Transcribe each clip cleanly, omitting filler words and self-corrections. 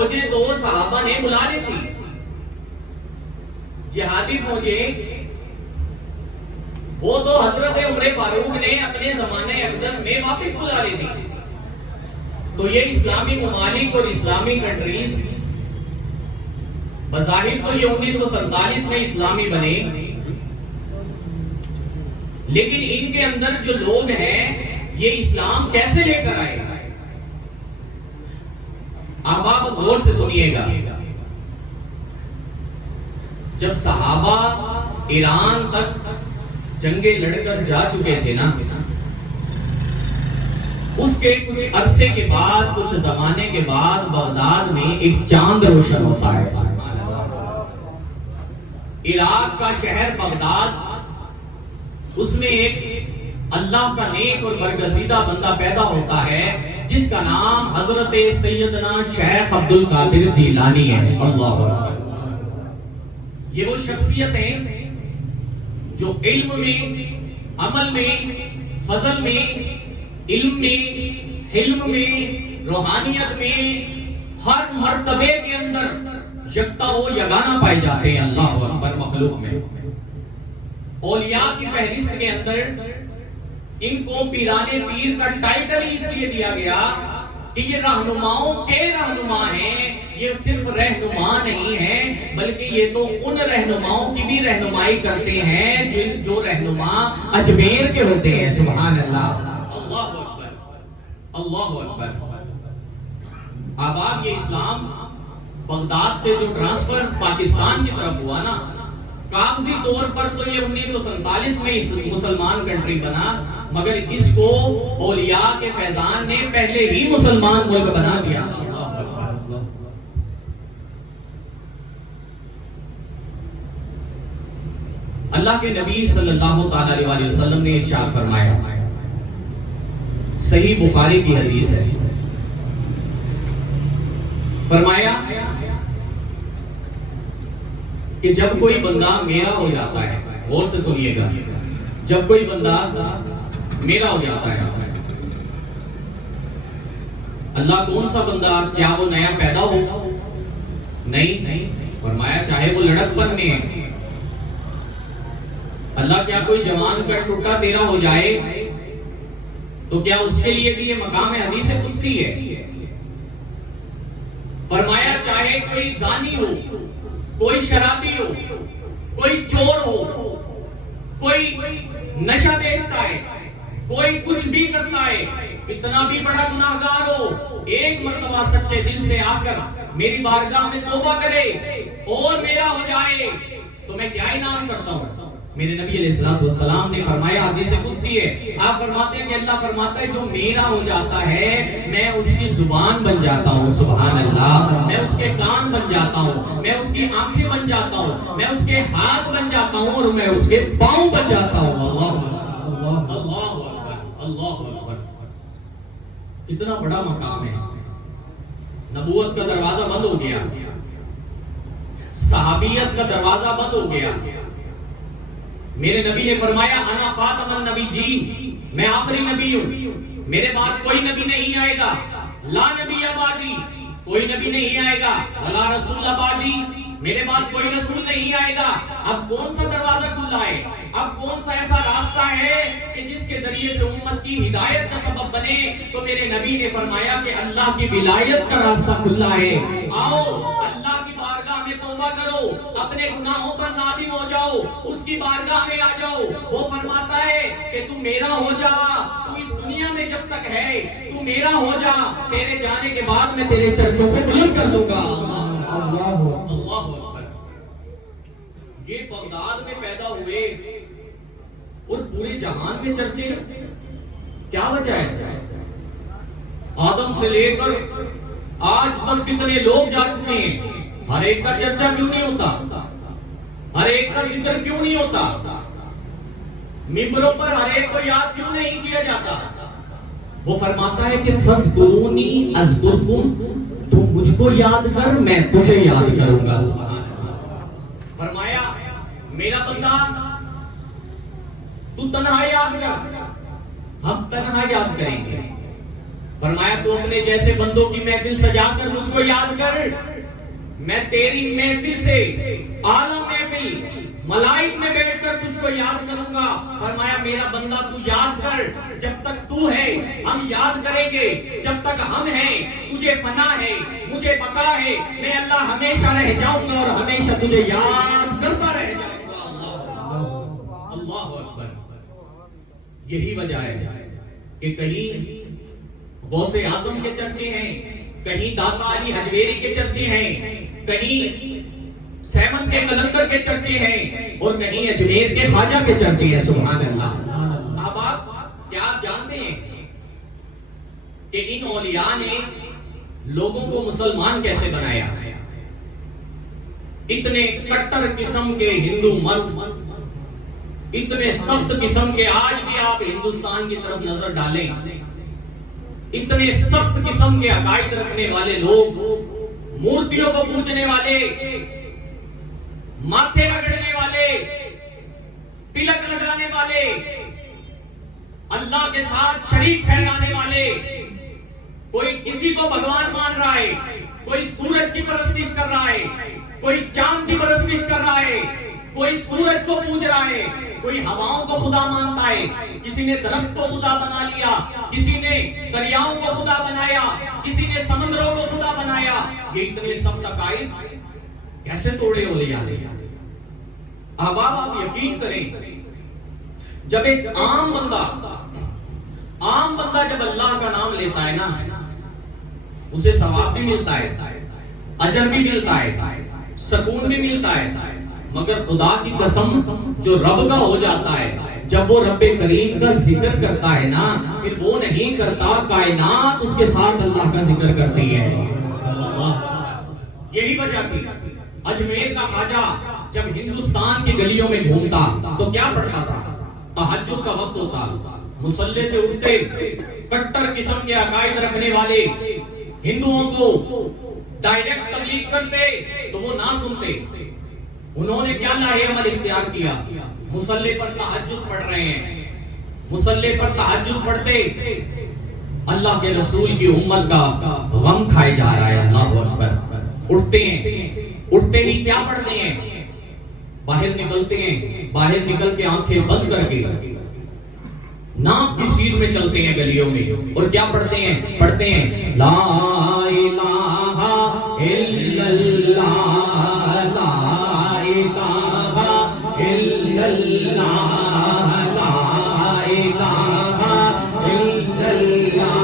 فوجیں تو صحابہ نے بلا لی تھی، جہادی فوجیں وہ تو حضرت عمر فاروق نے اپنے زمانے اقدس میں واپس بلا لی تھی۔ تو یہ اسلامی ممالک اور اسلامی کنٹریز بظاہر تو یہ 1947 میں اسلامی بنے، لیکن ان کے اندر جو لوگ ہیں یہ اسلام کیسے لے کر آئے؟ اب آپ غور سے سنیے گا، جب صحابہ ایران تک جنگیں لڑ کر جا چکے تھے نا، اس کے کچھ عرصے کے بعد، کچھ زمانے کے بعد بغداد میں ایک چاند روشن ہوتا ہے۔ عراق کا شہر بغداد، اس میں ایک اللہ کا نیک اور برگزیدہ بندہ پیدا ہوتا ہے جس کا نام حضرت سیدنا شیخ عبد القادر جیلانی ہے۔ اللہ اکبر۔ یہ وہ شخصیت ہیں جو علم میں، عمل میں، فضل میں، علم میں، حلم میں، روحانیت میں، ہر مرتبے کے اندر یکتا و یگانہ پائے جاتے ہیں۔ اللہ اکبر۔ مخلوق میں اولیاء کی فہرست کے اندر ان کو پیرانے پیر کا ٹائٹل اس لیے دیا گیا کہ یہ رہنماؤں کے رہنما ہیں، یہ صرف رہنما نہیں ہیں بلکہ یہ تو ان رہنماؤں کی بھی رہنمائی کرتے ہیں جو رہنما اجمیر کے ہوتے ہیں۔ سبحان اللہ۔ اللہ اکبر، اللہ اکبر۔ اب یہ اسلام بغداد سے جو ٹرانسفر پاکستان کی طرف ہوا نا، کاغذی طور پر تو یہ 1947 میں اس مسلمان کنٹری بنا، مگر اس کو اولیاء کے فیضان نے پہلے ہی مسلمان ملک بنا دیا۔ اللہ کے نبی صلی اللہ تعالی علیہ وسلم نے ارشاد فرمایا، صحیح بخاری کی حدیث ہے، فرمایا کہ جب کوئی بندہ میرا ہو جاتا ہے، غور سے سنیے گا، جب کوئی بندہ میرا ہو جاتا ہے، اللہ کون سا بندہ، کیا وہ نیا پیدا ہو؟ نہیں، فرمایا چاہے وہ لڑک پن میں ہے۔ اللہ کیا کوئی جوان کا ٹوٹا تیرا ہو جائے تو کیا اس کے لیے بھی یہ مقام حدیث قدسی ہے؟ فرمایا چاہے کوئی زانی ہو، کوئی شرابی ہو، کوئی چور ہو، کوئی نشہ بیچتا ہے، کوئی کچھ بھی کرتا ہے، اتنا بھی بڑا گناہگار ہو، ایک مرتبہ سچے دل سے آ کر میری بارگاہ میں توبہ کرے اور میرا ہو جائے تو میں کیا انعام کرتا ہوں؟ میرے نبی علیہ السلام نے فرمایا، حدیث قدسی ہے، آپ فرماتے ہیں کہ اللہ فرماتا ہے جو میرا ہو جاتا ہے میں اس کی زبان بن جاتا ہوں۔ سبحان اللہ۔ میں اس کے کان بن جاتا ہوں، میں اس کی آنکھیں بن جاتا ہوں، میں اس کے ہاتھ بن جاتا ہوں اور میں اس کے پاؤں بن جاتا ہوں۔ اللہ اکبر، اللہ اکبر، اللہ اکبر۔ کتنا بڑا مقام ہے۔ نبوت کا دروازہ بند ہو گیا، صحابیت کا دروازہ بند ہو گیا۔ میرے نبی نے فرمایا انا خاتم النبیین، میں آخری نبی ہوں، میرے بعد کوئی نبی نہیں آئے گا، لا نبی بعدی، کوئی نبی نہیں آئے گا، ولا رسول بعدی، میرے بعد کوئی رسول نہیں آئے گا۔ اب کون سا دروازہ کھلا ہے؟ اب کون سا ایسا راستہ ہے کہ جس کے ذریعے سے امت کی ہدایت کا سبب بنے؟ تو میرے نبی نے فرمایا کہ اللہ کی ولایت کا راستہ کھلا ہے۔ آؤ اللہ کی بارگاہ میں توبہ کرو، اپنے گناہوں پر نادم ہو جاؤ، اس کی بارگاہ میں آ جاؤ۔ وہ فرماتا ہے کہ تو میرا ہو جا، تو اس دنیا میں جب تک ہے تو میرا ہو جا، تیرے جانے کے بعد میں تیرے چرچوں کو بلند کر دوں گا۔ اللہ اکبر۔ یہ بغداد میں پیدا ہوئے اور پورے جہان میں چرچے، کیا وجہ ہے؟ آدم سے لے کر آج تک کتنے لوگ جا چکے ہیں، ہر ایک کا چرچا کیوں نہیں ہوتا؟ ہر ایک کا ذکر کیوں نہیں ہوتا؟ ممبروں پر ہر ایک کو یاد کیوں نہیں کیا جاتا؟ وہ فرماتا ہے کہ فَاذْكُرُونِي أَذْكُرْكُمْ، تم مجھ کو یاد کر میں تجھے یاد کروں گا۔ فرمایا میرا بندہ تو تنہا یاد کر، ہم تنہا یاد کریں گے، فرمایا تو اپنے جیسے بندوں کی محفل سجا کر مجھ کو یاد کر، میں تیری محفل سے اعلیٰ محفل ملائک میں بیٹھ کر تجھ کو یاد کروں گا۔ فرمایا میرا بندہ تو یاد کر، جب تک تو ہے ہم یاد کریں گے، جب تک ہم ہیں تجھے فنا ہے مجھے بقا ہے، میں اللہ ہمیشہ رہ جاؤں گا اور ہمیشہ تجھے یاد کرتا رہ جاؤں گا۔ اللہ اکبر۔ یہی وجہ ہے کہ کہیں غوث اعظم کے چرچے ہیں، کہیں داتا علی حجویری کے چرچے ہیں، کہیں سیمن کے کلندر کے چرچے ہیں، اور کہیں اجمیر کے خواجہ کے چرچے ہیں۔ سبحان اللہ۔ اب آپ کیا آپ جانتے ہیں کہ ان اولیاء نے لوگوں کو مسلمان کیسے بنایا؟ اتنے کٹر قسم کے ہندو مت، اتنے سخت قسم کے، آج بھی آپ ہندوستان کی طرف نظر ڈالیں، اتنے سخت قسم کے عقائد رکھنے والے لوگ، مورتیوں کو پوجنے والے، ماتھے رگڑنے والے، تلک لگانے والے، اللہ کے ساتھ شریک ٹھہرانے والے، کوئی کسی کو بھگوان مان رہا ہے، کوئی سورج کی پرستش کر رہا ہے، کوئی چاند کی پرستش کر رہا ہے، کوئی سورج کو پوج رہا ہے، کوئی ہواؤں کو خدا مانتا ہے، کسی نے درخت کو خدا بنا لیا، کسی نے دریاؤں کو خدا بنایا، کسی نے سمندروں کو خدا بنایا۔ یہ اتنے سخت عقائد کیسے توڑے اولیاء نے؟ اب آپ یقین کریں، جب ایک عام بندہ جب اللہ کا نام لیتا ہے نا، اسے ثواب بھی ملتا ہے، اجر بھی ملتا ہے، سکون بھی ملتا ہے، مگر خدا کی قسم جو رب کا ہو جاتا ہے، جب وہ رب کریم کا ذکر کرتا ہے نا، پھر وہ نہیں کرتا، کائنات اس کے ساتھ اللہ کا ذکر کرتی ہے۔ یہی وجہ تھی اجمیر کا خواجہ جب ہندوستان کی گلیوں میں گھومتا تو کیا پڑھتا تھا؟ تہجد کا وقت ہوتا، مصلی سے اٹھتے، کٹر قسم کے عقائد رکھنے والے ہندوؤں کو ڈائریکٹ تبلیغ کرتے تو وہ نہ سنتے۔ انہوں نے کیا لاہے عمل اختیار کیا؟ مصلی پر تہجد پڑھ رہے ہیں، مصلی پر تہجد پڑھتے، اللہ کے رسول کی امت کا غم کھائے جا رہا ہے۔ اللہ اکبر۔ اٹھتے ہی کیا پڑھتے ہیں؟ باہر نکلتے ہیں، باہر نکل کے آنکھیں بند کر کے ناک کی سیر میں چلتے ہیں گلیوں میں، اور کیا پڑھتے ہیں؟ لا الہ الا اللہ، لا الہ الا اللہ، لا الہ الا اللہ۔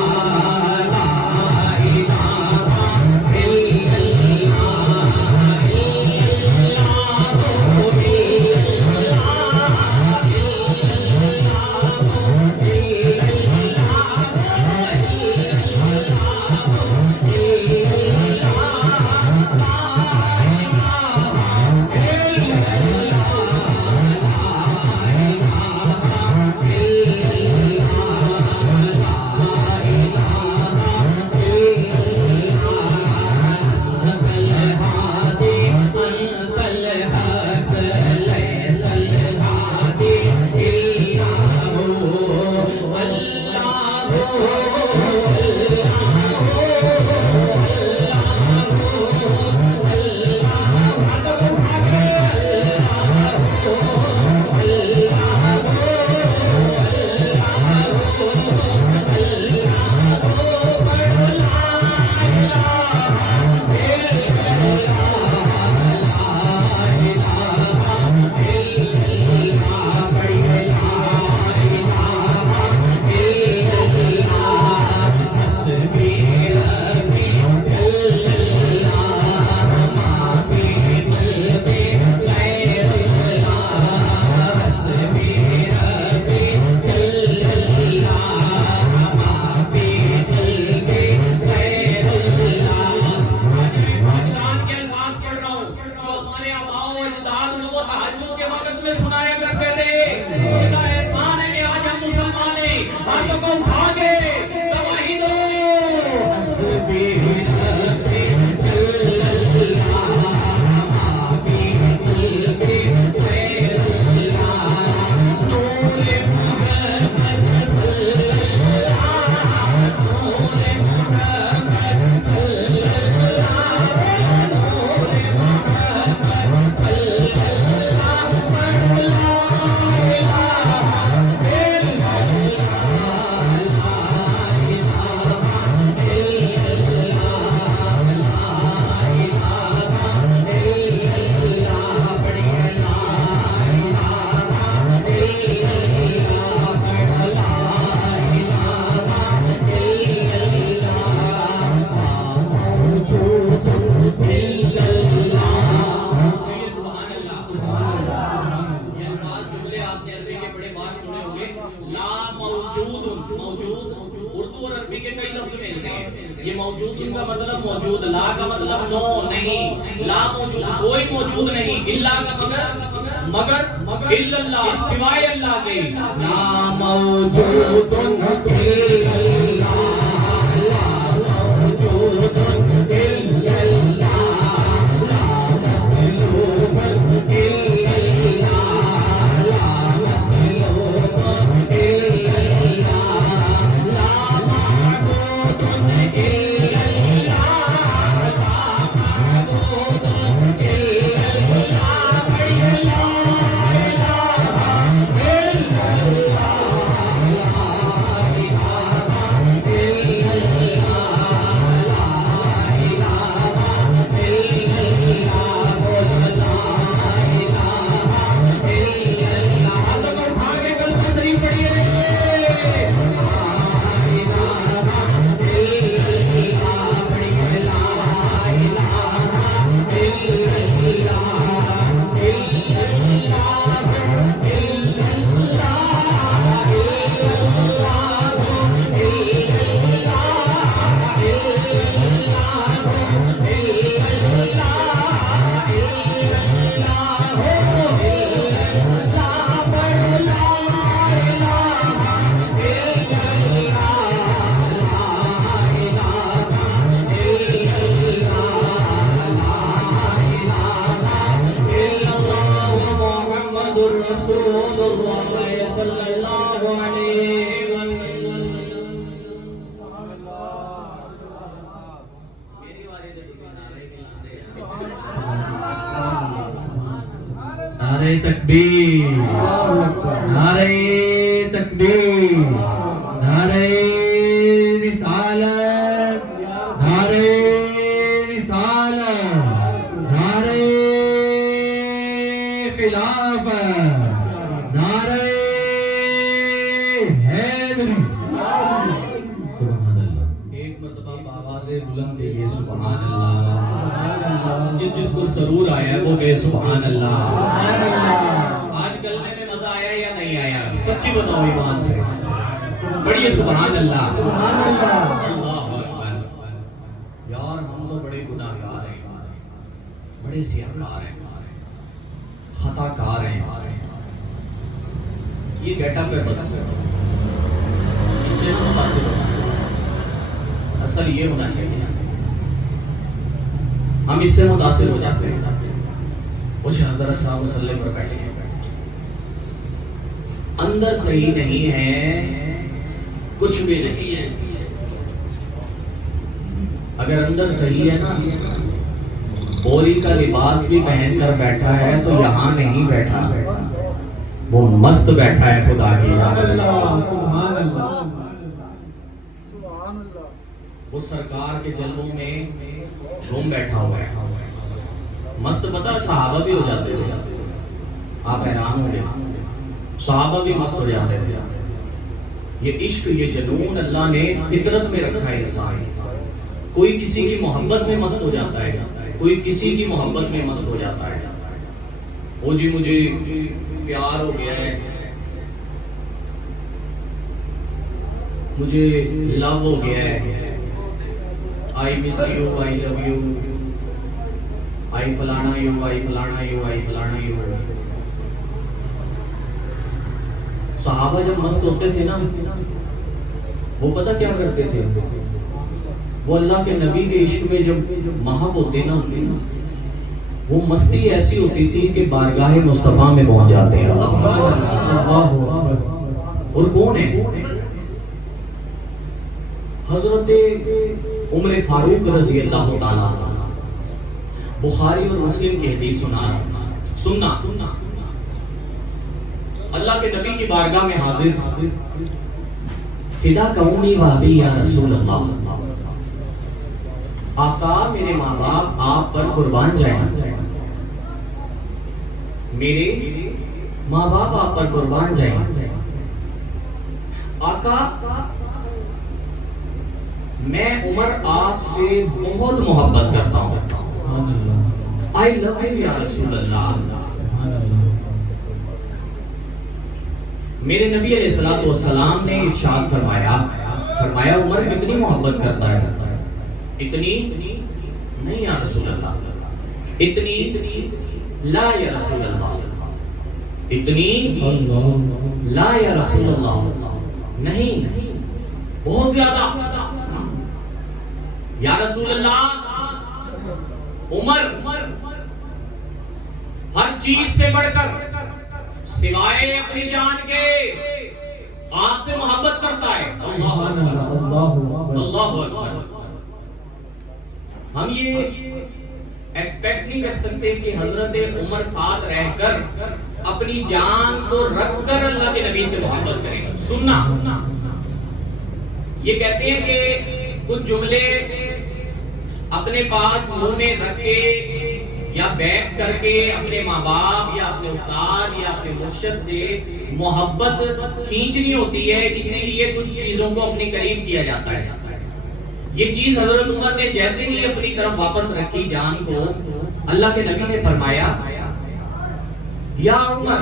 مطلب موجود، لا کا مطلب نو نہیں، لا موجود کوئی موجود نہیں، اللہ کا مگر الا اللہ سوائے اللہ کے، لا موجود الا اللہ، لا موجود الا اللہ، لا مطلوب الا اللہ، لا مطلوب الا اللہ، لا معبود الا اللہ، لا معبود الا اللہ، بڑی لا رسول اللہ صلی اللہ علیہ وسلم۔ نعرہ تکبیر، نعرہ تکبیر، نعرہ رسالت، نعرہ رسالت، نعرہ خلافت، نعرہ حیدری۔ سبحان اللہ، ایک مرتبہ آواز بلند کے لیے سبحان اللہ۔ جس کو سرور آیا ہے وہ کہے سبحان اللہ۔ آج کلمے میں مزہ آیا یا نہیں آیا؟ سچی بتاؤ ایمان سے، بڑھئے سبحان اللہ۔ اللہ اکبر۔ یار ہم تو بڑے گناہگار ہیں، بڑے سیاہکار ہیں، خطا کار ہیں۔ یہ گیٹ اپ ہے بس، اس سے ہم حاصل ہونا، اصل یہ ہونا چاہیے، ہم اس سے متاثر ہو جاتے ہیں۔ مجھے حضرت صاحب مسلح پر بیٹھے ہیں، اندر صحیح نہیں ہے، کچھ بھی نہیں ہے۔ اگر اندر صحیح ہے نا، بوری کا لباس بھی پہن کر بیٹھا ہے تو یہاں نہیں بیٹھا، وہ مست بیٹھا ہے خدا کی یاد۔ سبحان اللہ، وہ سرکار کے جلووں میں روم بیٹھا ہوا ہے، مست۔ پتہ صحابہ بھی ہو جاتے تھے، آپ حیران ہوں گے، صحابہ بھی مست ہو جاتے تھے۔ یہ عشق، یہ جنون اللہ نے فطرت میں رکھا ہے انسان۔ کوئی کسی کی محبت میں مست ہو جاتا ہے، کوئی کسی کی محبت میں مست ہو جاتا ہے۔ وہ جی مجھے پیار ہو گیا ہے، مجھے لو ہو گیا ہے، I miss you, I love you, I فلانا you, I فلانا you, I فلانا you۔ صحابہ جب مست ہوتے تھے نا، وہ پتہ کیا کرتے تھے؟ وہ اللہ کے نبی کے عشق میں جب محو ہوتے نا، وہ مستی ایسی ہوتی تھی کہ بارگاہ مصطفیٰ میں پہنچ جاتے ہیں۔ اور کون ہے؟ حضرت عمر فاروق رضی اللہ تعالیٰ۔ بخاری اور مسلم کی حدیث سننا، اللہ کے نبی کی بارگاہ میں حاضر، فدا کونی وابی یا رسول اللہ، آقا میرے ماں باپ آپ پر قربان جائیں، میرے ماں باپ آپ پر قربان جائیں۔ آقا میں عمر آپ سے بہت محبت کرتا ہوں، I love you یا رسول اللہ۔ میرے نبی علیہ السلام نے ارشاد فرمایا عمر کتنی محبت کرتا ہے؟ اتنی نہیں یا رسول اللہ، اتنی لا یا رسول اللہ، اتنی لا یا رسول اللہ، نہیں بہت زیادہ یا رسول اللہ۔ عمر ہر چیز سے بڑھ کر سوائے اپنی جان کے آپ سے محبت کرتا ہے۔ اللہ اکبر، اللہ اکبر۔ ہم یہ ایکسپیکٹ نہیں کر سکتے کہ حضرت عمر ساتھ رہ کر اپنی جان کو رکھ کر اللہ کے نبی سے محبت کریں۔ سننا، یہ کہتے ہیں کہ کچھ جملے اپنے پاس منہ میں رکھ کے یا بیک کر کے اپنے ماں باپ یا اپنے استاد یا اپنے مرشد سے محبت کھینچنی ہوتی ہے، اسی لیے کچھ چیزوں کو اپنے قریب کیا جاتا ہے۔ یہ چیز حضرت عمر نے جیسے ہی اپنی طرف واپس رکھی جان کو، اللہ کے نبی نے فرمایا یا عمر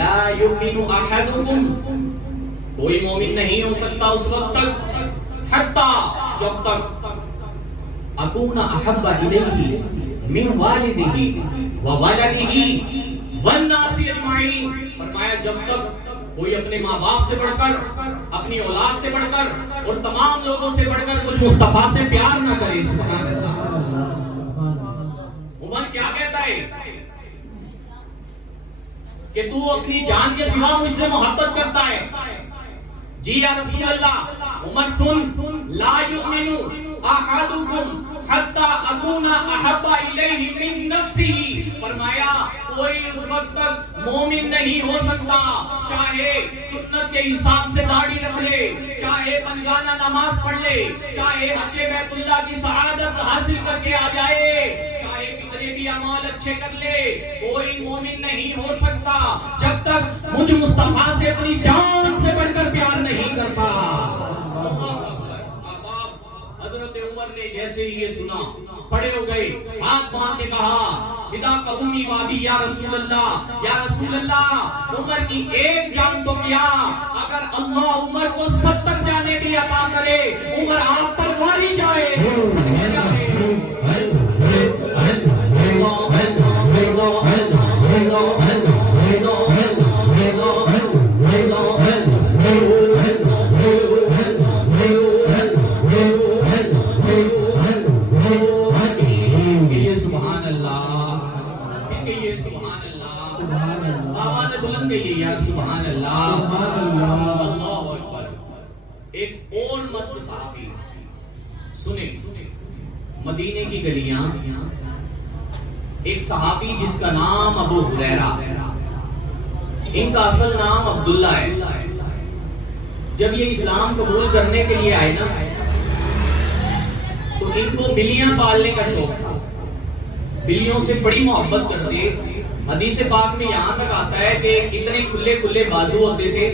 لا یؤمن احدکم، کوئی مومن نہیں ہو سکتا اس وقت تک حتی جب تک اکون احب الیہ من والدہ وولدہ والناس اجمعین، فرمایا جب تک کوئی اپنے ماں باپ سے بڑھ کر، اپنی اولاد سے بڑھ کر اور تمام لوگوں سے بڑھ کر مجھ مصطفیٰ سے پیار نہ کرے۔ سبحان اللہ۔ عمر کیا کہتا ہے کہ تو اپنی جان کے سوا مجھ سے محبت کرتا ہے؟ جی یا رسول اللہ۔ عمر سن، لا یؤمن احدکم حتی اکون احب الیہ من نفسہ، فرمایا کوئی اس وقت تک مومن نہیں ہو سکتا چاہے سنت کے حساب سے داڑھی رکھ لے، چاہے پنجانہ نماز پڑھ لے، چاہے حج بیت اللہ کی سعادت حاصل کر کے آ جائے، چاہے کتنے بھی اعمال اچھے کر لے، کوئی مومن نہیں ہو سکتا جب تک مجھ مصطفیٰ سے اپنی جان سے بڑھ کر پیار نہیں کرتا۔ حضرت عمر نے جیسے ہی یہ سنا کھڑے ہو گئے، ہاتھ باندھ کے کہا فداک امی وابی یا رسول اللہ، یا رسول اللہ عمر کی ایک جان تو کیا، اگر اللہ عمر کو 70 جانیں بھی عطا کرے عمر آپ پر واری جائے۔ سبحان اللہ، اللہ اکبر۔ ایک اور مست صحابی سنیں، مدینے کی گلیاں، ایک صحابی جس کا نام ابو ہریرہ، ان کا اصل نام عبداللہ ہے۔ جب یہ اسلام قبول کرنے کے لیے آئے نا تو ان کو بلیاں پالنے کا شوق تھا، بلیوں سے بڑی محبت کرتے۔ حدیث پاک میں یہاں تک آتا ہے کہ اتنے کھلے کھلے بازو ہوتے تھے،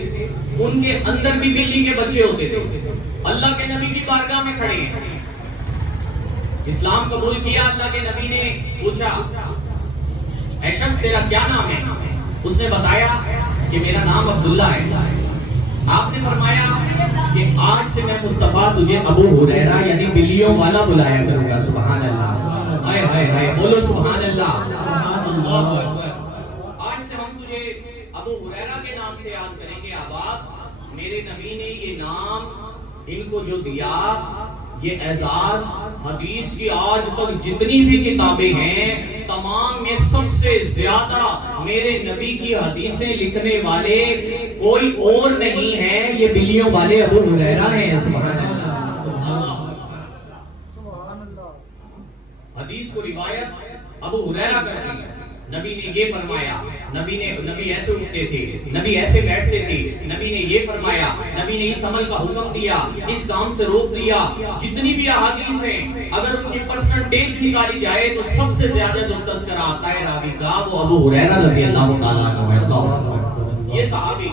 ان کے اندر بھی بلی کے بچے ہوتے تھے۔ اللہ کے نبی کی بارگاہ میں کھڑے ہیں، اسلام قبول کیا، اللہ کے نبی نے پوچھا اے شخص تیرا کیا نام ہے؟ اس نے بتایا کہ میرا نام عبداللہ ہے۔ آپ نے فرمایا کہ آج سے میں مصطفیٰ تجھے ابو ہریرہ یعنی بلیوں والا بلایا کروں گا۔ سبحان اللہ، ہائے ہائے ہائے، بولو سبحان اللہ، اللہ اکبر۔ آج سے ہم تجھے ابو ہریرہ کے نام سے یاد کریں گے۔ احباب، میرے نبی نے یہ نام ان کو جو دیا، یہ اعزاز، حدیث کی آج تک جتنی بھی کتابیں ہیں تمام میں سب سے زیادہ میرے نبی کی حدیثیں لکھنے والے کوئی اور نہیں ہیں، یہ بلیوں والے ابو ہریرہ ہیں۔ سبحان اللہ، حدیث کو روایت ابو ہریرہ کرتے ہیں۔ نبی نے یہ فرمایا، نبی ایسے اٹھتے تھے، نبی ایسے بیٹھتے تھے، نبی نے یہ فرمایا، نبی نے اس عمل کا حکم دیا، اس کام سے روک دیا۔ جتنی بھی احادیث ہیں اگر ان کی پرسنٹیج نکالی جائے تو سب سے زیادہ جو تذکرہ آتا ہے راوی کا وہ ابو ہریرہ رضی اللہ تعالیٰ عنہ ہے۔ یہ صحابی۔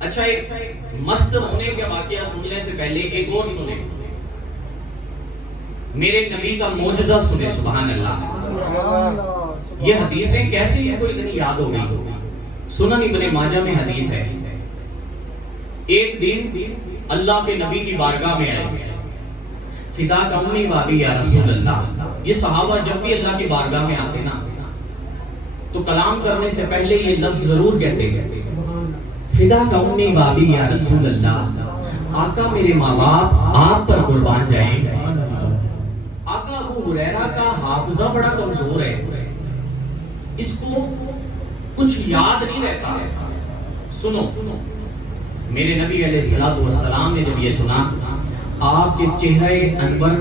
اچھا، ایک مست ہونے کا واقعہ سننے سے پہلے ایک اور سنیں، میرے نبی کا معجزہ سنیں۔ سبحان اللہ، یہ حدیثیں کیسے ان کو اتنی یاد ہو گئی؟ سنن ابن ماجہ میں حدیث ہے، ایک دن اللہ کے نبی کی بارگاہ میں آئے، فدا کا امی وابی یا رسول اللہ. یہ صحابہ جب بھی اللہ کی بارگاہ میں آتے نا تو کلام کرنے سے پہلے یہ لفظ ضرور کہتے ہیں، فدا کا امی وابی یا رسول اللہ، آقا میرے ماں باپ آپ پر قربان جائیں. آقا ابو ہریرہ کا حافظہ بڑا کمزور ہے، اس کو کچھ یاد نہیں رہتا. سنو، میرے نبی علیہ السلام نے جب یہ سنا، آپ کے چہرے انور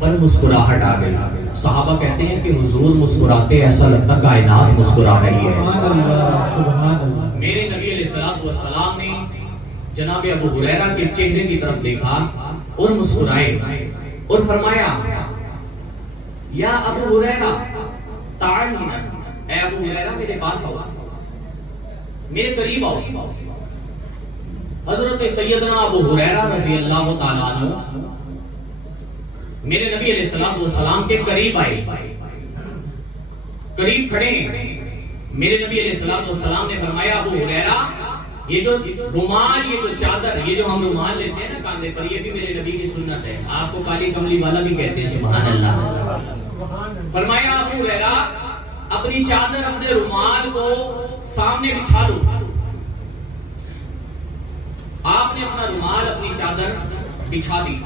پر مسکراہٹ آ گئی. صحابہ کہتے ہیں کہ حضور مسکراتے ایسا لگتا کائنات مسکرا رہی ہے. میرے نبی علیہ السلام نے جناب ابو ہریرہ کے چہرے کی طرف دیکھا اور مسکرائے اور فرمایا، یا ابو ہریرہ تعال ہنا، اے ابو ہریرہ میرے پاس آؤ، میرے قریب آؤ. حضرت سیدنا ابو ہریرہ رضی اللہ تعالیٰ عنہ میرے نبی علیہ السلام کے قریب آئے، قریب کھڑے ہیں. میرے نبی علیہ السلام نے فرمایا، ابو ہریرہ یہ جو رومال، یہ جو چادر، یہ جو ہم رومال لیتے ہیں نا کاندھے پر، یہ بھی میرے نبی کی سنت ہے. آپ کو کالی کملی والا بھی کہتے ہیں، سبحان اللہ. فرمایا ابو ہریرہ اپنی چادر، اپنے رومال کو سامنے بچھا دو. آپ نے اپنا رومال، اپنی چادر بچھا دی.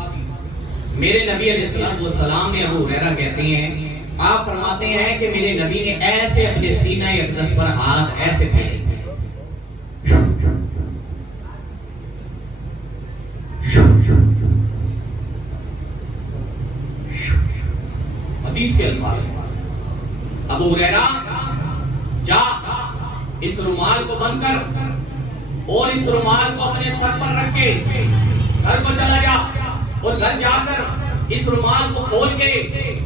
میرے نبی علیہ السلام نے ابو ہریرہ کہتے ہیں، آپ فرماتے ہیں کہ میرے نبی نے ایسے اپنے سینہ اقدس پر ہاتھ ایسے پھیرے، حدیث کے الفاظ، ابو ہریرہ جا اس رومال کو بند کر اور اس رومال کو اپنے سر پر رکھ کے گھر کو چلا جا، اور گھر جا کر اس رومال کو کھول کے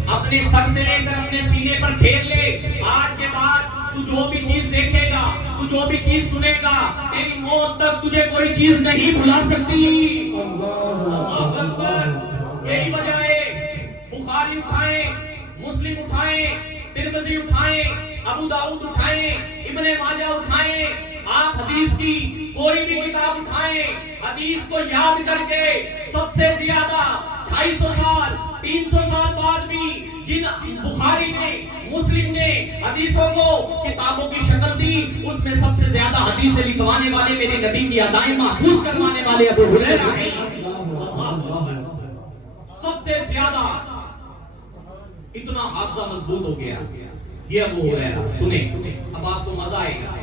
اپنے سر سے لے کر اپنے سینے پر پھیر لے. آج کے بعد تو جو بھی چیز دیکھے گا، تو جو بھی چیز سنے گا، تیری موت تک تجھے کوئی چیز نہیں بھلا سکتی. اللہ اکبر. یہی وجہ ہے بخاری اٹھائیں، مسلم اٹھائیں، ترمذی اٹھائیں، ابو داؤد اٹھائیں، ابن ماجہ اٹھائیں، آپ حدیث کی کوئی بھی کتاب اٹھائیں، حدیث کو یاد کر کے سب سے زیادہ 250 سال 300 سال بعد بھی جن بخاری نے، مسلم نے حدیثوں کو کتابوں کی شکل دی، اس میں سب سے زیادہ حدیثیں لکھوانے والے، میرے نبی کی ادائیں محفوظ کروانے والے ابو ہریرہ ہیں. سب سے زیادہ اتنا حافظہ مضبوط ہو گیا یہ ابو ہریرہ. سنیں اب آپ کو مزہ آئے گا.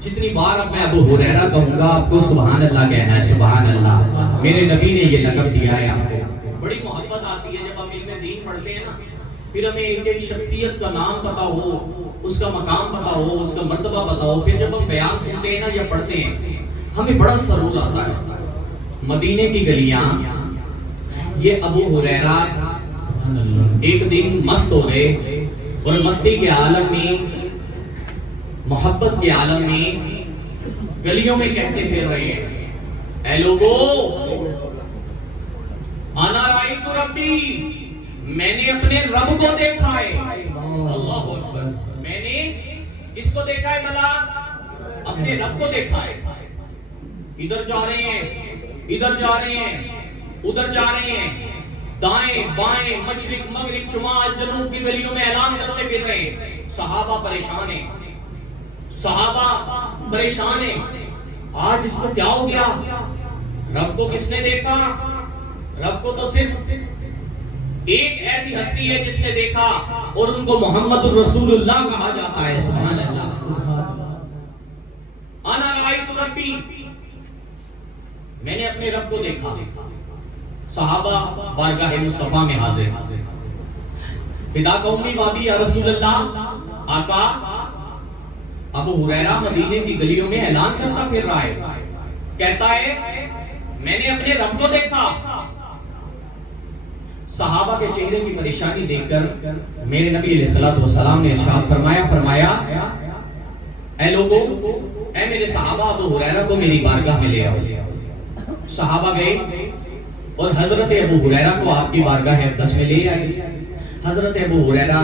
جتنی بار اب میں ابو ہریرہ کہوں گا آپ کو سبحان اللہ کہنا ہے. سبحان اللہ. میرے نبی نے یہ لقب دیا ہے آپ کو. بڑی محبت آتی ہے جب ہم علم دین پڑھتے ہیں نا، پھر ہمیں ایک ایک شخصیت کا نام پتا ہو، اس کا مقام پتا ہو، اس کا مرتبہ پتا ہو. پھر جب ہم بیان سنتے ہیں نا یا پڑھتے ہیں، ہمیں بڑا سرور آتا ہے. مدینے کی گلیاں، یہ ابو ہریرہ ایک دن مست ہو گئے اور مستی کے عالم میں، محبت کے عالم میں گلیوں میں کہتے پھر رہے ہیں، اے لوگو انا رأیت ربی، میں نے اپنے رب کو دیکھا ہے. اللہ اکبر. میں نے اس کو دیکھا ہے، بلا اپنے رب کو دیکھا ہے. ادھر جا رہے ہیں، ادھر جا رہے ہیں، ادھر جا رہے ہیں، دائیں بائیں مشرق مغرب شمال جنوب کی گلیوں میں اعلان کرتے پھر رہے ہیں. صحابہ پریشان ہیں، صحابہ پریشان ہیں. آج اس کو کیا ہو گیا؟ رب کو کس نے دیکھا؟ رب کو تو صرف ایک ایسی ہستی ہے جس نے دیکھا اور ان کو محمد الرسول اللہ کہا جاتا ہے. سبحان اللہ. انا رأیت ربی، میں نے اپنے رب کو دیکھا. صحابہ بارگاہ مصطفیٰ میں حاضر، فدا کا امی بابی یا رسول اللہ. آقا ابو ہریرہ مدینے کی گلیوں میں اعلان کرتا پھر رہا ہے، کہتا ہے میں نے اپنے رب کو دیکھا. صحابہ کے چہرے کی پریشانی دیکھ کر میرے نبی علیہ السلام نے ارشاد فرمایا اے لوگو، اے میرے صحابہ ابو ہریرہ کو میری بارگاہ میں لے آؤ. صحابہ گئے اور حضرت ابو ہریرہ کو آپ کی بارگاہ اقدس میں لے آئے. حضرت ابو ہریرہ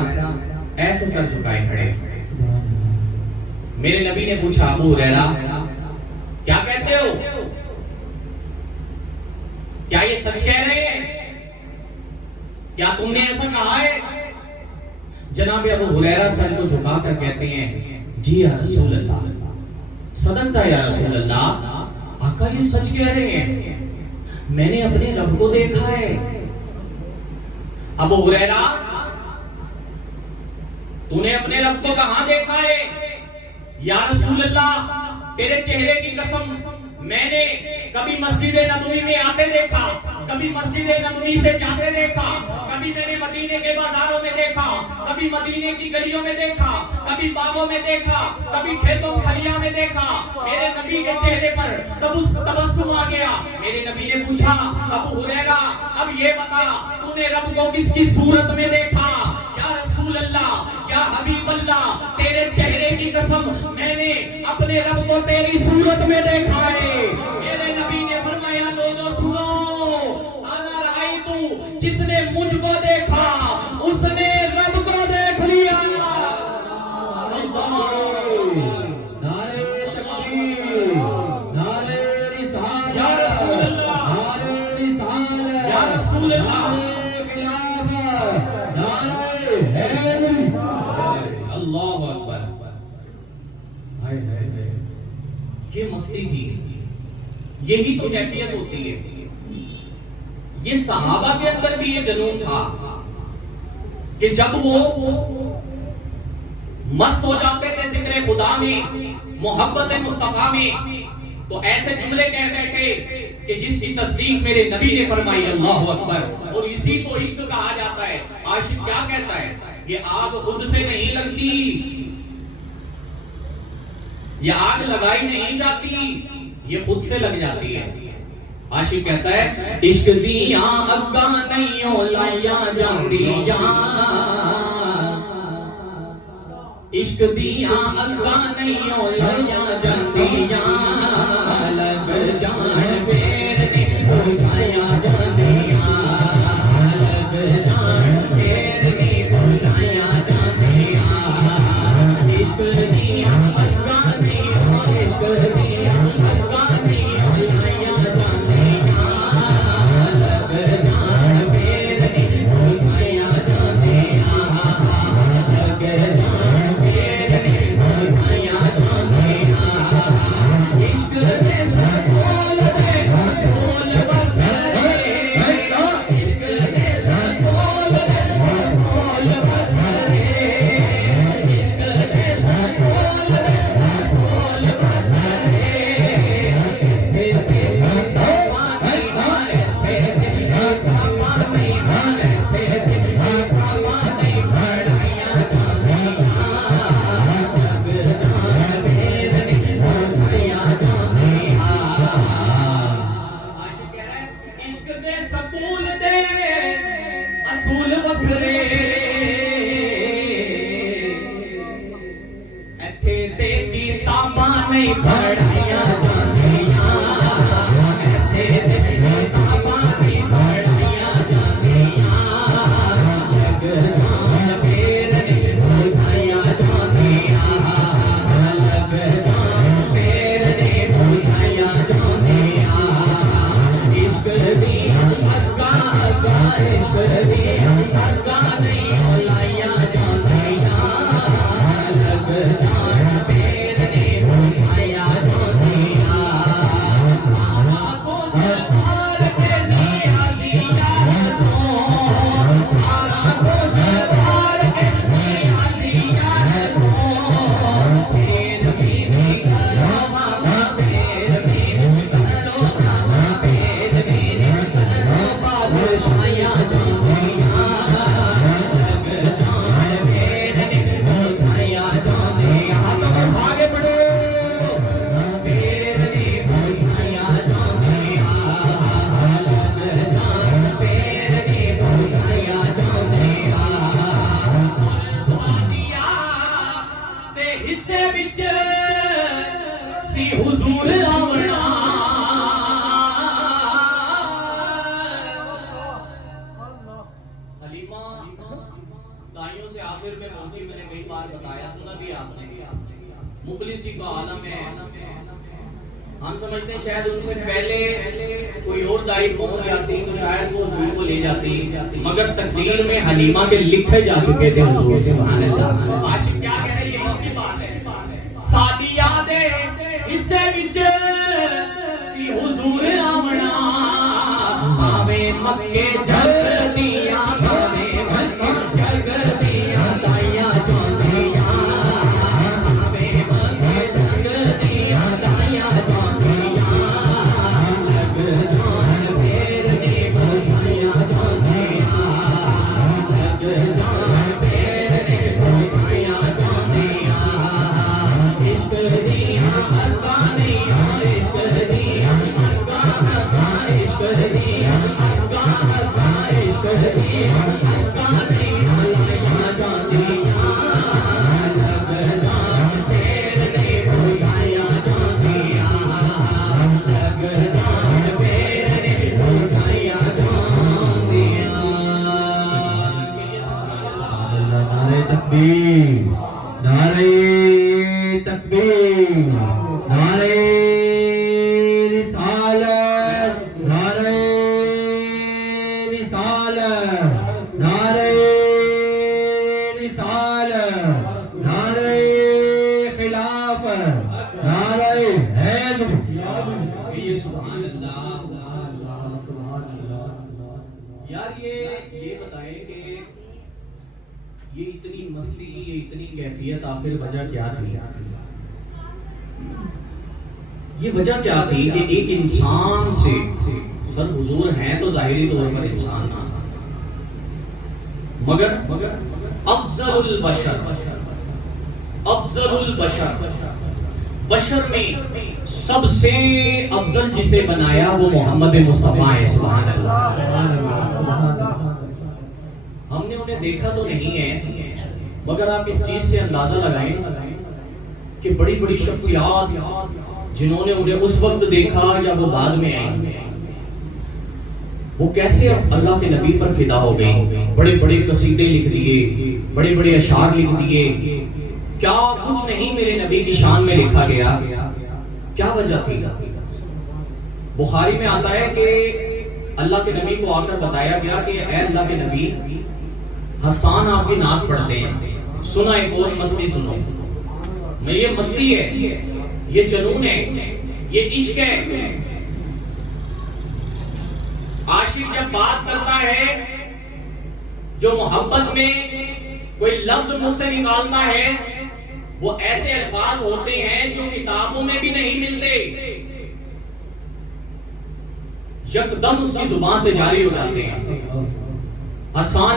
ایسے سر جھکائے کھڑے. میرے نبی نے پوچھا ابو ہریرہ کیا کہتے ہو؟ کیا یہ سچ کہہ رہے ہیں؟ کیا تم نے ایسا کہا ہے؟ جناب ابو ہریرہ سر کو جھکا کر کہتے ہیں جی یا رسول اللہ، صدقتا یا رسول اللہ، آقا یہ سچ کہہ رہے ہیں، میں نے اپنے رب کو دیکھا ہے۔ ابو ہریرہ تو نے اپنے رب کو کہاں دیکھا ہے؟ یا رسول اللہ تیرے چہرے کی قسم میں نے کبھی مسجد نبوی میں آتے دیکھا، کبھی مسجد نبوی سے جاتے دیکھا، کبھی میں نے مدینے کے بازاروں میں دیکھا، کبھی مدینے کی گلیوں میں دیکھا، کبھی باغوں میں دیکھا، کبھی کھیتوں کھلیاں میں دیکھا، میرے نبی کے چہرے پر تبسم آ گیا۔ میرے نبی نے پوچھا ابو ہریرہ اب یہ بتا تو نے رب کو کس کی صورت میں دیکھا؟ یا رسول اللہ، یا حبیب اللہ، تیرے چہرے کی قسم میں نے اپنے رب کو تیری صورت میں دیکھا ہے۔ میرے نبی نے فرمایا لوگوں سنو، انا رأیتو، جس نے مجھ کو دیکھا اس نے رب کو دیکھ لیا۔ نعرہ تکبیر، نعرہ رسالت، یا رسول اللہ، نعرہ رسالت، یا رسول اللہ، نعرہ خلافت، نعرہ حیدری۔ اللہ اکبر۔ یہ مسئلہ تھی، یہی تو کیفیت ہوتی ہے۔ یہ صحابہ کے اندر بھی یہ جنون تھا کہ جب وہ مست ہو جاتے تھے ذکر خدا میں، محبت مصطفیٰ میں، تو ایسے جملے کہہ بیٹھے کہ جس کی تصدیق میرے نبی نے فرمائی، اللہ اکبر۔ اور اسی کو عشق کہا جاتا ہے۔ عاشق کیا کہتا ہے؟ یہ آگ خود سے نہیں لگتی، یہ آگ لگائی نہیں جاتی، یہ خود سے لگ جاتی ہے۔ عاشق کہتا ہے عشق دیاں اگاں نہیں لائیاں جاندیاں، عشق دیاں اگاں نہیں لائیاں جاندیاں، لگ جان پھر نہیں بجھائیاں جاندیاں، لگ جان پھر نہیں بجھائیاں جاندیاں، عشق دیاں اگاں نہیں، عشق دیاں اگاں نہیں لائیاں جاندیاں، لگ جان پھر نہیں بجھائیاں جاندیاں، لگ جان پھر نہیں بجھائیاں جاندیاں، عشق دے سکول دے حصول بدھرے، عشق دے سکول دے حصول بدھرے، عشق دے سکول دے حصول بدھرے، پھر پانی مارے، پھر پانی مارے، پھر پانی بڑھائیاں جاندیاں، جگ جان پھر نہیں بجھائیاں جاندیاں۔ عاشق کہہ رہا ہے عشق دے سکول دے اصول وکھرے، ایتھے تے کتاباں نہیں پڑھائیاں جاندیاں، ایتھے تے کتاباں نہیں پڑھائیاں جاندیاں، لگ جان پھر نہیں بجھائیاں جاندیاں، لگ جان پھر نہیں بجھائیاں جاندیاں، عشق دیاں اگاں اگاں، عشق دیاں اگاں نہیں لائیاں جاندیاں، لگ جان پھر نہیں بجھائیاں جاندیاں، سارا کچھ بھال کے نیازی یار تو، سارا کچھ بھال کے نیازی یار تو، پھر بھی نہیں کرو بابا، پھر بھی نہیں کرو بابا، پھر بھی نہیں کرو بادشاہیاں جاندیاں، لگ جان پھر نہیں بجھائیاں جاندیاں، تو بھاگے پڑو، پھر نہیں بجھائیاں جاندیاں، لگ جان پھر نہیں بجھائیاں جاندیاں، سادیا تے حصے وچ سی حضور آونا، حلیمہ دائیوں سے آخر میں پہنچی، میں نے کئی بار بتایا، سنا بھی آپ نے، مخلصی کا عالم ہے، ہم سمجھتے ہیں شاید ان سے پہلے کوئی اور دائی پہنچ جاتی تو شاید وہ حضور کو لے جاتی، مگر تقدیر میں حلیمہ کے لکھے جا چکے تھے حضور، سبحان اللہ۔ عاشق کیا کہہ رہے ہیں، یہ عشق کی بات ہے۔ سادی یادیں اس سے وچ سی حضور آمنا، آوے مکے جگ دیاں، آوے مکے جگ دیاں دائیاں جاندیاں، آوے مکے جگ دیاں دائیاں جاندیاں، لگ جان پھر نے بجھائیاں جاندیاں، لگ جان پھر نے بجھائیاں جاندیاں، عشق دیاں حقانیاں، عشق دیاں حقانیاں، عشق دیاں حقانیاں، عشق دیاں حقانیاں لائیاں جاندیاں، لگ جان پھر نے بجھائیاں جاندیاں، لگ جان پھر نے بجھائیاں جاندیاں۔ نعرہ تکبیر، نعرہ تکبیر، نعرہ رسالت، نعرہ رسالت، نعرہ رسالت، نعرہ خلافت، نعرہ حیدر۔ یہ سبحان اللہ۔ یار یہ بتائیں کہ یہ اتنی مستی، یہ اتنی کیفیت آخر وجہ کیا تھی؟ یہ وجہ کیا تھی کہ ایک انسان سے، سر حضور ہیں تو ظاہری طور پر انسان نہ، مگر افضل البشر، افضل البشر، بشر میں سب سے افضل جسے بنایا وہ محمد مصطفیٰ ہے، سبحان اللہ۔ ہم نے انہیں دیکھا تو نہیں ہے، مگر آپ اس چیز سے اندازہ لگائیں کہ بڑی بڑی شخصیات جنہوں نے انہیں اس وقت دیکھا یا وہ بعد میں آئیں، وہ کیسے اللہ کے نبی پر فدا ہو گئے، بڑے بڑے قصیدے لکھ دیے، بڑے بڑے اشعار لکھ دیے۔ کیا کچھ نہیں میرے نبی کی شان میں لکھا گیا؟ کیا وجہ تھی؟ بخاری میں آتا ہے کہ اللہ کے نبی کو آ کر بتایا گیا کہ اے اللہ کے نبی، حسان آپ کی نعت پڑھتے ہیں، سنا ایک اور مستی سنو۔ میں یہ مستی ہے، یہ جنون ہے، یہ عشق ہے۔ عاشق جب بات کرتا ہے، جو محبت میں کوئی لفظ منہ سے نکالتا ہے، وہ ایسے الفاظ ہوتے ہیں جو کتابوں میں بھی نہیں ملتے، یکدم اس کی زبان سے جاری ہو جاتے ہیں۔ حسان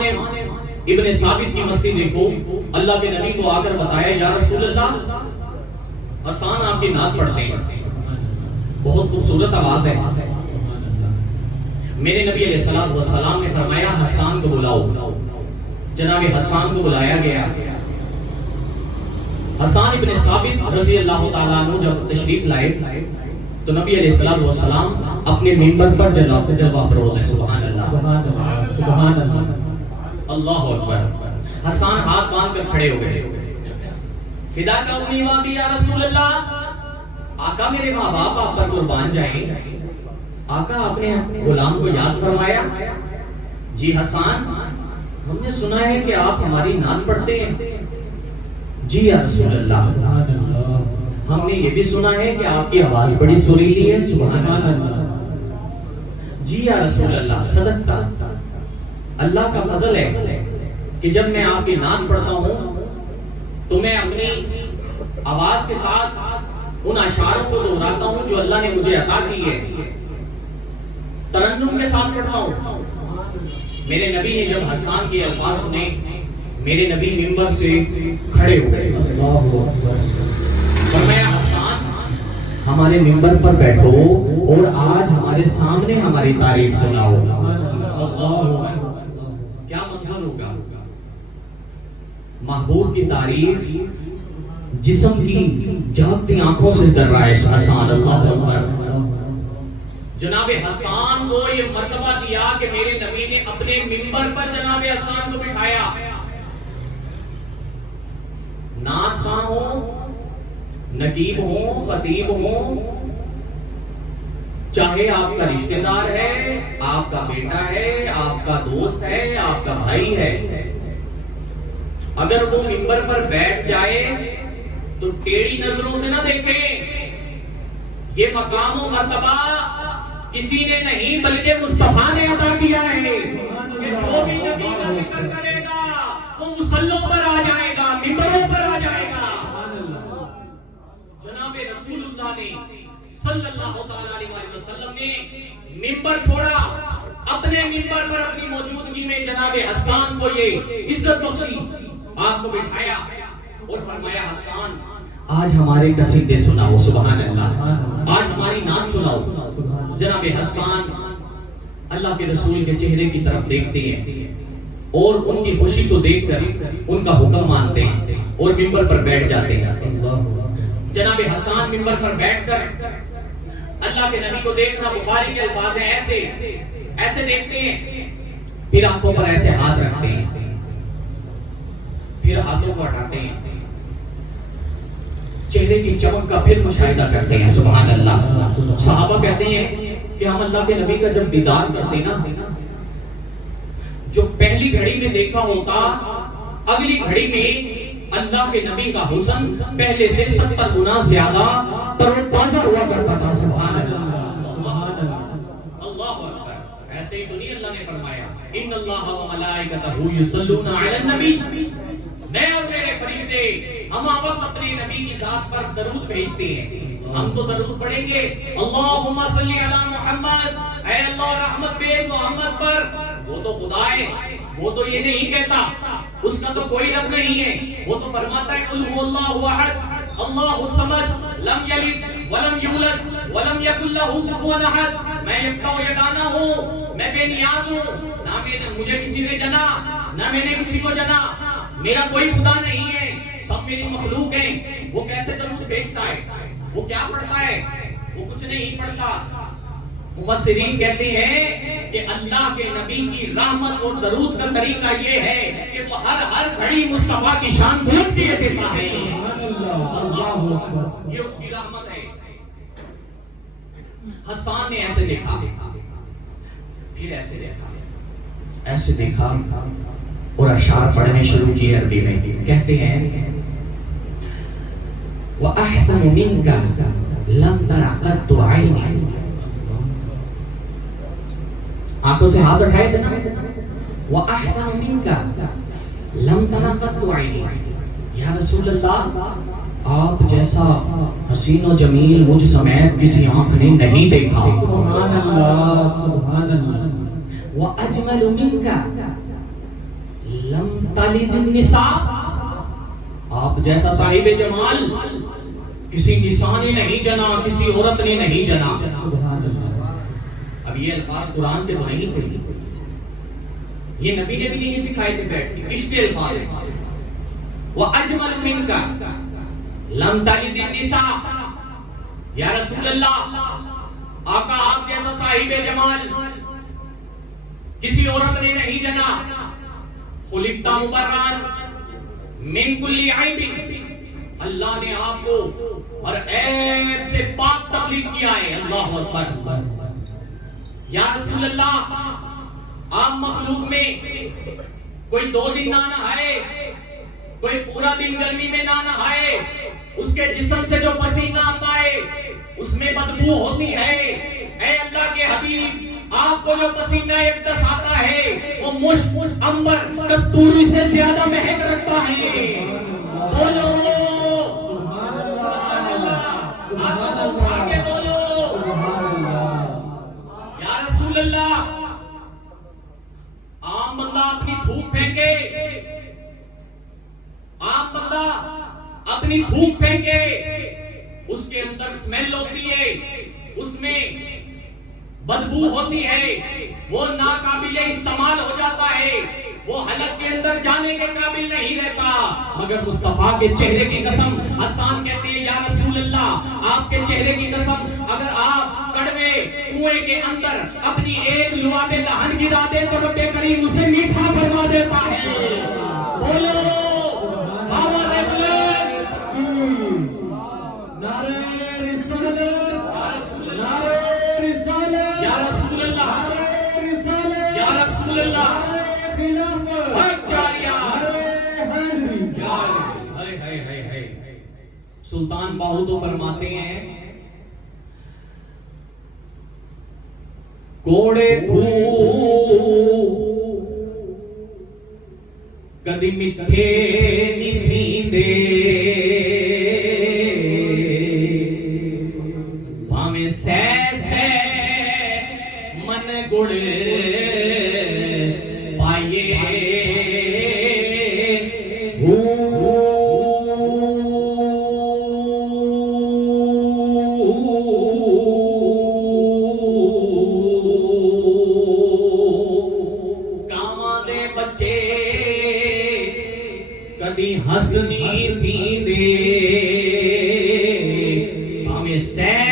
ابن ثابت کی مستی دیکھو، اللہ کے نبی کو آ کر بتایا یا رسول اللہ، حسان آپ کی نعت پڑھتے ہیں، بہت خوبصورت آواز ہے۔ میرے نبی علیہ الصلوۃ والسلام نے فرمایا حسان کو بلاؤ۔ جناب حسان کو بلایا گیا۔ حسان ابن ثابت رضی اللہ تعالیٰ عنہ جب تشریف لائے تو نبی علیہ الصلوۃ والسلام اپنے منبر پر جلوہ افروز ہیں، سبحان اللہ، سبحان اللہ، اللہ اکبر۔ حسان ہاتھ باندھ کر کھڑے ہو گئے، فدا کا امی و ابی یا رسول اللہ، آقا میرے ماں باپ آپ پر قربان جائیں۔ آقا آپ نے غلام کو یاد فرمایا؟ جی حسان، ہم نے سنا ہے کہ آپ ہماری نعت پڑھتے ہیں۔ جی یا رسول اللہ، ہم نے یہ بھی سنا ہے کہ آپ کی آواز بڑی سریلی ہے، سبحان اللہ۔ جی یا رسول اللہ، صدقتا، اللہ کا فضل ہے کہ جب میں آپ کی نعت پڑھتا ہوں تو میں اپنی آواز کے ساتھ ان اشعاروں کو دہراتا ہوں جو اللہ نے مجھے عطا کی ہے، ترنم کے ساتھ پڑھتا ہوں۔ میرے نبی نے جب حسان کے الفاظ سنے، میرے نبی منبر سے کھڑے ہو گئے، فرمایا حسان ہمارے منبر پر بیٹھو اور آج ہمارے سامنے ہماری تعریف سناؤ۔ کیا منظر ہوگا؟ محبوب کی تعریف جسم کی جاگتی آنکھوں سے کر رہا ہے حسان، اللہ اکبر۔ جناب حسان کو یہ مرتبہ دیا کہ میرے نبی نے اپنے منبر پر جناب حسان کو بٹھایا۔ نعت خواں ہوں، نقیب ہوں، خطیب ہوں، چاہے آپ کا رشتہ دار ہے، آپ کا بیٹا ہے، آپ کا دوست ہے، آپ کا بھائی ہے، اگر وہ منبر پر بیٹھ جائے تو ٹیڑھی نظروں سے نہ دیکھیں. یہ مقام و مرتبہ کسی نے نہیں بلکہ مصطفیٰ نے عطا کیا ہے کہ جو بھی نبی کا ذکر کرے گا وہ مصلوں پر آ جائے گا، منبروں پر آ جائے گا. جناب رسول اللہ نے صلی اللہ تعالی علیہ وسلم نے منبر چھوڑا، اپنے منبر پر اپنی موجودگی میں جناب حسان کو یہ عزت بخشی، آپ کو بٹھایا اور فرمایا حسان آج ہمارے قصیدے سناؤ. سبحان اللہ. آج ہماری نعت سناؤ. جناب حسان اللہ کے رسول کے چہرے کی طرف دیکھتے ہیں اور ان کی خوشی کو دیکھ کر ان کا حکم مانتے ہیں اور منبر پر بیٹھ جاتے ہیں. جناب حسان منبر پر بیٹھ کر اللہ کے نبی کو دیکھنا، بخاری کے الفاظ ہیں، ایسے دیکھتے ہیں، پھر آنکھوں پر ایسے ہاتھ رکھتے ہیں، پھر ہاتھوں کو ہٹاتے ہیں، چہرے کی چمک کا پھر مشاہدہ کرتے ہیں. سبحان اللہ. صحابہ کہتے ہیں کہ ہم اللہ کے نبی کا جب دیدار کرتے نا، جو پہلی گھڑی میں دیکھا ہوتا، اگلی گھڑی میں اللہ کے نبی کا حسن پہلے سے 70 گنا زیادہ تروتازہ ہوا کرتا تھا. سبحان اللہ. اللہ اکبر. ایسے ہی تو نہیں اللہ نے فرمایا ان اللہ و ملائکتہ یصلون علی النبی، میں اور میرے فرشتے ہم وقت اپنے نبی کی ذات پر درود بھیجتے ہیں. ہم تو درود پڑھیں گے اللہم صلی علی محمد، اے اللہ رحمت بھیج محمد پر. وہ تو خدا ہے، وہ تو یہ نہیں کہتا، اس کا تو کوئی رب نہیں ہے. وہ تو فرماتا ہے قل هو اللہ احد اللہ الصمد لم یلد ولم یولد ولم یکن لہ کفوا احد. میں یکتا و یگانہ ہوں، میں بے نیاز ہوں، نہ مجھے کسی نے جنا نہ میں نے کسی کو جنا، میرا کوئی خدا نہیں ہے، سب میری مخلوق ہیں. وہ کیسے درود بھیجتا ہے؟ وہ کیا پڑھتا ہے؟ وہ کچھ نہیں پڑھتا. مفسرین کہتے ہیں کہ اللہ کے نبی کی رحمت اور درود کا طریقہ یہ ہے کہ وہ ہر گھڑی مصطفیٰ کی شان بلند کیے دیتا ہے. یہ اس کی رحمت ہے. حسان نے ایسے دیکھا، پھر ایسے دیکھا اور اشعار پڑھنے شروع کیے عربی میں. کہتے ہیں وَأَحْسَنُ مِنْكَ لَمْ تَرَ قَطُّ عَيْنٍ. آنکھوں سے ہاتھ اٹھائے تھے نا. وَأَحْسَنُ مِنْكَ لَمْ تَرَ قَطُّ عَيْنٍ. یا رسول اللہ آپ جیسا حسین و جمیل مجھ سمیت کسی آنکھ نے نہیں دیکھا. سبحان اللہ سبحان اللہ. وَأَجْمَلُ مِنْكَ لَمْ تَلِدِ النِّسَاء. آپ جیسا صاحب جمال کسی نساء نے نہیں جنا، کسی عورت نے نہیں جنا. سبحان اللہ. اب یہ الفاظ قرآن کے تو نہیں تھے، یہ نبی نے بھی نہیں سکھائے تھے. بیٹھ کے عشق الفاظ ہیں. وَأَجْمَلُ مِنْكَ لَمْ تَلِدِ النِّسَاء. یا رسول اللہ آقا آپ جیسا صاحب جمال کسی عورت نے نہیں جنا. خلقت مبرئا من کل عیب. اللہ نے آپ کو ہر عیب سے پاک تخلیق کیا ہے. اللہ اکبر. یا رسول اللہ آپ مخلوق میں کوئی 2 دن نہ نہائے، کوئی پورا دن گرمی میں نہ نہائے، اس کے جسم سے جو پسینہ آتا ہے اس میں بدبو ہوتی ہے. اے اللہ کے حبیب آپ کو جو پسینہ اقدس آتا ہے وہ مشک عنبر کستوری سے زیادہ مہک رکھتا ہے. بولو سبحان اللہ. آقا کو اٹھا کے بولو سبحان اللہ. یا رسول اللہ عام بندہ اپنی تھوک پھینکے، عام بندہ اپنی تھوک پھینکے، اس کے اندر سمیل ہوتی ہے، اس میں بدبو ہوتی ہے، وہ ناقابل استعمال ہو جاتا ہے، وہ حلق کے اندر جانے کے قابل نہیں رہتا. مگر مصطفیٰ کے چہرے کی قسم حسان کہتے ہیں یا رسول اللہ آپ کے چہرے کی قسم اگر آپ کڑوے کنویں کے اندر اپنی ایک لعاب لہن گرا دے تو رب کریم اسے میٹھا فرما دیتا ہے. بولو بابا نے نعرہ رسالت، نعرہ رسالت. سلطان باہو تو فرماتے ہیں کوڑے کھو کدی مٹھے نہیں تھیندے بھاویں سہ سہ من گڑ پائیے کدی ہسنی تھی دے ہمیں سہ